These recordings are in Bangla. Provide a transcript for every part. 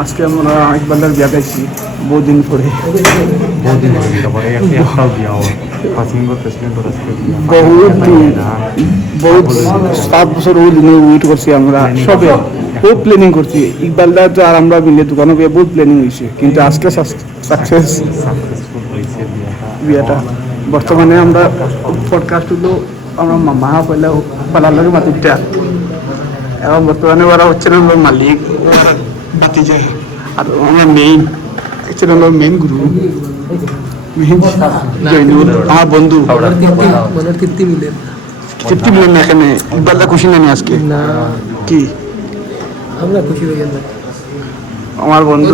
আজকে আমরা ইকবালের বিয়া পাইছি বহুদিন পরে। বহুত 7 বছর ওই দিনে ওয়েট করছি আমরা সবে, বহুত প্ল্যানিং করছি। ইকবালদার তো আর আমরা মিলে দোকানে গিয়ে বহুত প্ল্যানিং হয়েছে, কিন্তু আজকে সাকসেসফুল হয়েছে বিয়াটা। বর্তমানে আমরা পডকাস্ট হলো আমরা মামা পালার মাতিটা, এবং বর্তমানে ওরা হচ্ছে মালিক বাতি যায়। আর আমরা মেইন মেইন গুরু জৈনুল, আমার বন্ধু তৃপ্তি মিলেন না। এখানে ইকবালদা খুশি নেই আজকে কি? আমরা খুশি হয়ে গেলাম। আমার বন্ধু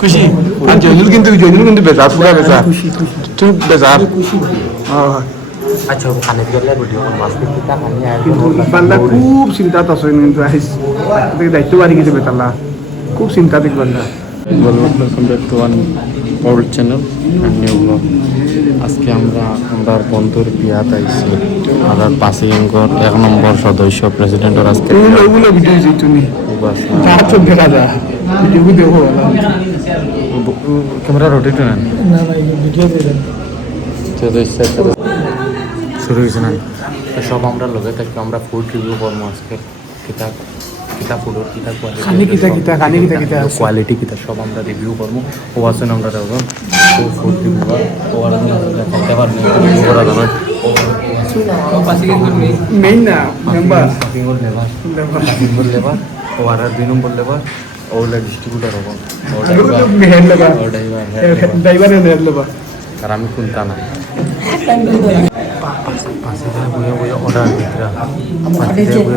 খুশি, জৈনুল কিন্তু বেজার পুরা বেজার, তুই বেজার। খুব চিন্তাত আছে, কিন্তু দায়িত্ব বাড়ি গেছে বেতালা, খুব চিন্তা ইকবালদা। Welcome back to one old channel and new blog. আজকে আমরা বন্ধুর বিয়াত আইছি। আমার পাসিংগর 1 নম্বর সদস্য প্রেসিডেন্টের আজকে ক্যামেরা রোটেট নেন শুরু হয়েছে না। সব আমরা লগে থাকি, আমরা ফুড রিভিউ করবো আজকে। কিতাব ফুডর কোয়ালিটি কিতা সব আমরা রিভিউ করবো। ও আসেন আমরা দেখব ও ফুড রিভিউ ও আর খেলতে পারবো করা যাবে। মেইন না লেবার ও আর 2 নম্বর লেবার ওলা ডিস্ট্রিবিউটার হবো আর আমি শুনতাম না।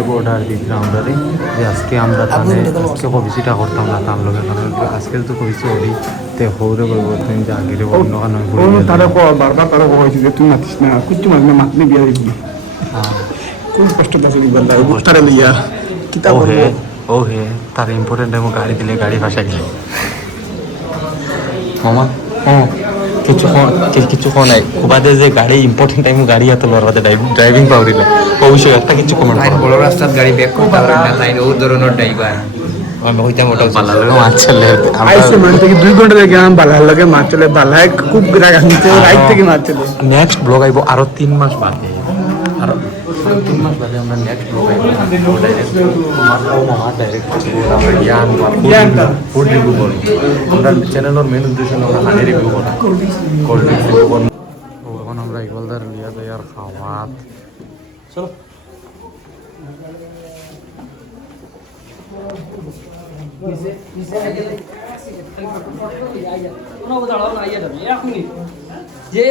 অর্ডার দিতরা আমরা যে আজকে আমরা তাহলে আজকে কবিসিটা করতাম না তার লগে, কারণ আজকে তো কবিসি হলি তে হৌরে করবো তুমি যে আগের অন্য তারা বারবার তারা কইছে যে তুই মাতিস না, কুচ্ছু মাছ না, মাতলে বিয়া দিবি। কোন কষ্ট আছে বললা বুঝতারে লিয়া কিতাব ও হে তার ইম্পর্টেন্ট টাইম গাড়ি দিলে গাড়ি ভাষা গেলে মামা কিছু নাই খুবাদে যে গাড়ি ইম্পর্টেন্ট টাইম গাড়ি এত লড়াতে ড্রাইভিং পাওয়ার দিলে অবশ্যই একটা কিছু কমেন্ট করো। বড় রাস্তার গাড়ি ব্যাক করতে পারে না, তাই ও ধরনের ড্রাইভার আমি হইতাম ওটা বালালো মাছ চলে আইছে মান থেকে 2 ঘন্টা লাগে আমি বালার লাগে মাছ চলে বালায় খুব রাগ আসছে রাইট থেকে মাছ চলে। নেক্সট ব্লগ আইবো আরো 3 মাস বাদে, আরো 3 মাস বাদে আমরা নেক্সট ব্লগ আইবো ডাইরেক্ট মামা ডাইরেক্ট ফুড রিভিউ করবো। আমরা চ্যানেলের মেন উদ্দেশ্য আমরা হানি রিভিউ করবো, কোল্ড ড্রিঙ্কস রিভিউ করবো। এখন আমরা ইকবালদার লিয়া দেয় আর খাওয়াত চলো। যে